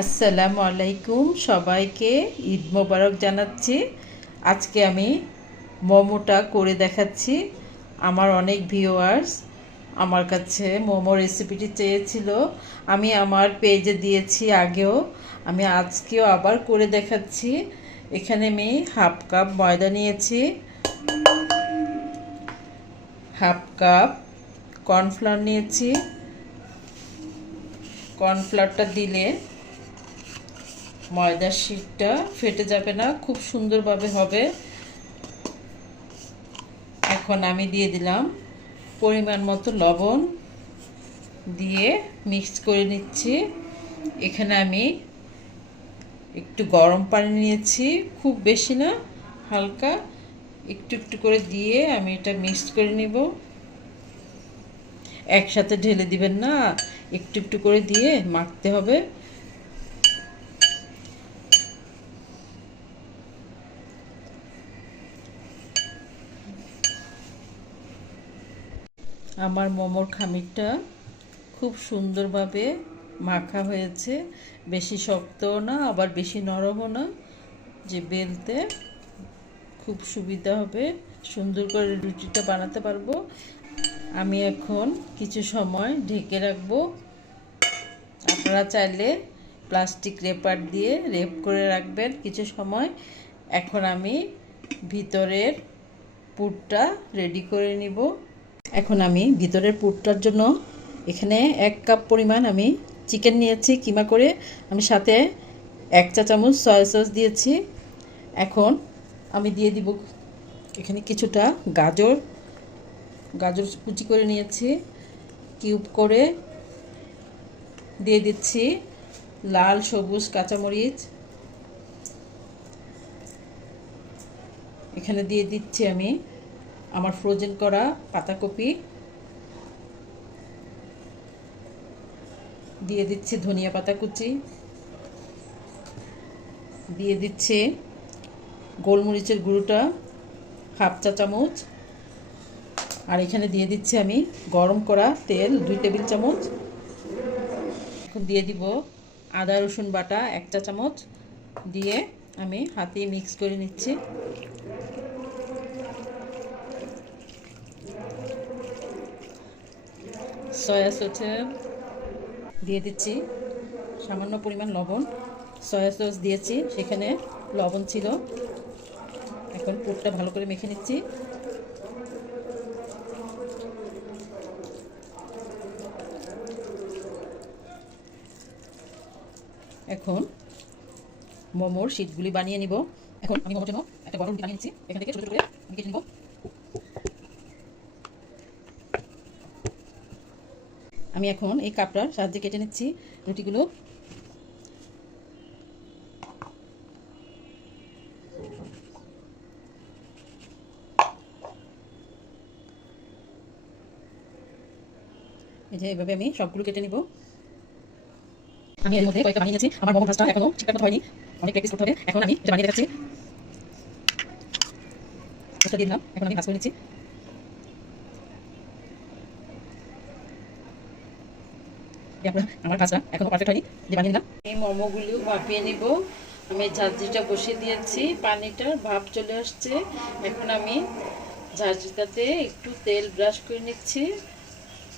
আসসালামু আলাইকুম, সবাইকে ঈদ মোবারক জানাচ্ছি। আজকে আমি মোমোটা করে দেখাচ্ছি। আমার অনেক ভিউয়ার্স আমার কাছে মোমো রেসিপিটি চেয়েছিল। আমি আমার পেজে দিয়েছি আগেও, আমি আজকেও আবার করে দেখাচ্ছি। এখানে আমি হাফ কাপ ময়দা নিয়েছি, হাফ কাপ কর্নফ্লাওয়ার নিয়েছি। কর্নফ্লাওয়ারটা দিলে ময়দার শিটটা ফেটে যাবে না, খুব সুন্দরভাবে হবে। এখন আমি দিয়ে দিলাম পরিমাণ মতো লবণ, দিয়ে মিক্স করে নিচ্ছি। এখানে আমি একটু গরম পানি নিয়েছি, খুব বেশি না, হালকা একটু একটু করে দিয়ে আমি এটা মিক্স করে নিব। একসাথে ঢেলে দিবেন না, একটু একটু করে দিয়ে মাখতে হবে। আমার মোমোর খামিরটা খুব সুন্দরভাবে মাখা হয়েছে, বেশি শক্তও না আবার বেশি নরমও না, যে বেলতে খুব সুবিধা হবে, সুন্দর করে রুটিটা বানাতে পারবো। আমি এখন কিছু সময় ঢেকে রাখবো। আপনারা চাইলে প্লাস্টিক রেপার দিয়ে রেপ করে রাখবেন কিছু সময়। এখন আমি ভিতরের পুরটা রেডি করে নিব। এখন আমি ভিতরের পুরটার জন্য এখানে 1 কাপ পরিমাণ আমি চিকেন নিয়েছি কিমা করে। আমি সাথে 1 চা চামচ সয়া সস দিয়েছি। এখন আমি দিয়ে দিব এখানে কিছুটা গাজর কুচি করে নিয়েছি, কিউব করে দিয়ে দিচ্ছি। লাল সবুজ কাঁচামরিচ এখানে দিয়ে দিচ্ছি। আমি আমার ফ্রোজেন করা পাতাকপি দিয়ে দিচ্ছি, ধনিয়া পাতা কুচি দিয়ে দিচ্ছি, গোলমরিচের গুঁড়োটা হাফ চা চামচ, আর এখানে দিয়ে দিচ্ছি আমি গরম করা তেল 2 টেবিল চামচ। এখন দিয়ে দিব আদা রসুন বাটা 1 চা চামচ, দিয়ে আমি হাতে মিক্স করে নিচ্ছি। সয়া সসে দিয়ে দিচ্ছি সামান্য পরিমাণ লবণ। সয়া সস দিয়েছি, সেখানে লবণ ছিল। এখন পুরটা ভালো করে মেখে নিচ্ছি। এখন মোমোর শীটগুলি বানিয়ে নিব। এখন আমি মোমোর জন্য একটা বড় রুটি বানিয়ে নিচ্ছি, এখান থেকে ছোট ছোট করে আমি কেটে নিব। আমি এখন এই কাপটার সাহায্যে কেটে নিচ্ছি রুটিগুলো। এই যে এইভাবে আমি সবগুলো কেটে নিব। আমি এর মধ্যে কয়েকটা বানিয়ে নিয়েছি। আমার মোমো ভাজটা এখনো ঠিকঠাক মতো হয়নি, অনেক প্র্যাকটিস করতে হবে। এখন আমি এটা বানিয়ে দেখাচ্ছি। এটা দিয়ে দিলাম, এখন আমি ভাজ করে নিচ্ছি। আমার ভাজটা এখনো পারফেক্ট হয়নি, যে বানিয়ে নিলাম। এই মোমোগুলো ভাপিয়ে নিব। আমি ঝাঁঝরিটা বসিয়ে দিয়েছি, পানিটার ভাপ চলে আসছে। এখন আমি ঝাঁঝরিটাতে একটু তেল ব্রাশ করে নিচ্ছি,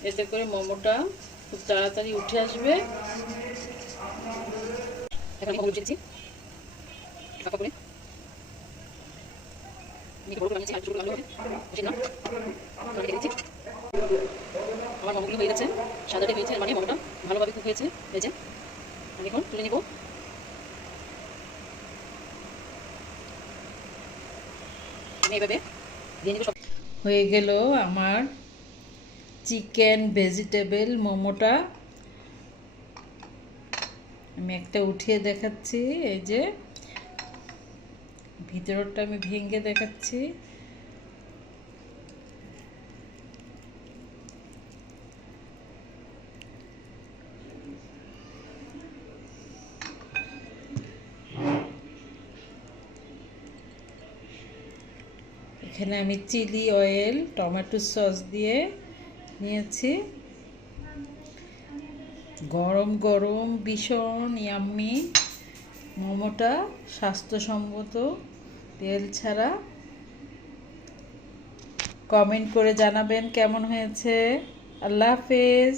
এতে করে মোমোটা খুব তাড়াতাড়ি উঠে আসবে। এখন আমি মোমো উঠিয়েছি ফাঁকা করে, আমি বড় করে বানিয়েছি, আর ছোট করে বানিয়ে আমার মোমোগুলো হয়ে গেছে, সাদাটে হয়েছে, মানে মোমোটা ভালোভাবে কুক হয়েছে। ভেজে আমি এখন তুলে নিব। আমি এইভাবে দিয়ে নিব। হয়ে গেল আমার চিকেন ভেজিটেবল মোমোটা। আমি একটা উঠিয়ে দেখাচ্ছি, এই যে ভিতরটা আমি ভেঙে দেখাচ্ছি। এখানে আমি চিলি অয়েল টমেটো সস দিয়ে নিয়েছি। গরম গরম ভীষণ ইয়াম্মি মোমোটা, স্বাস্থ্যসম্মত, তেল ছাড়া। কমেন্ট করে জানাবেন কেমন হয়েছে। আল্লাহ হাফেজ।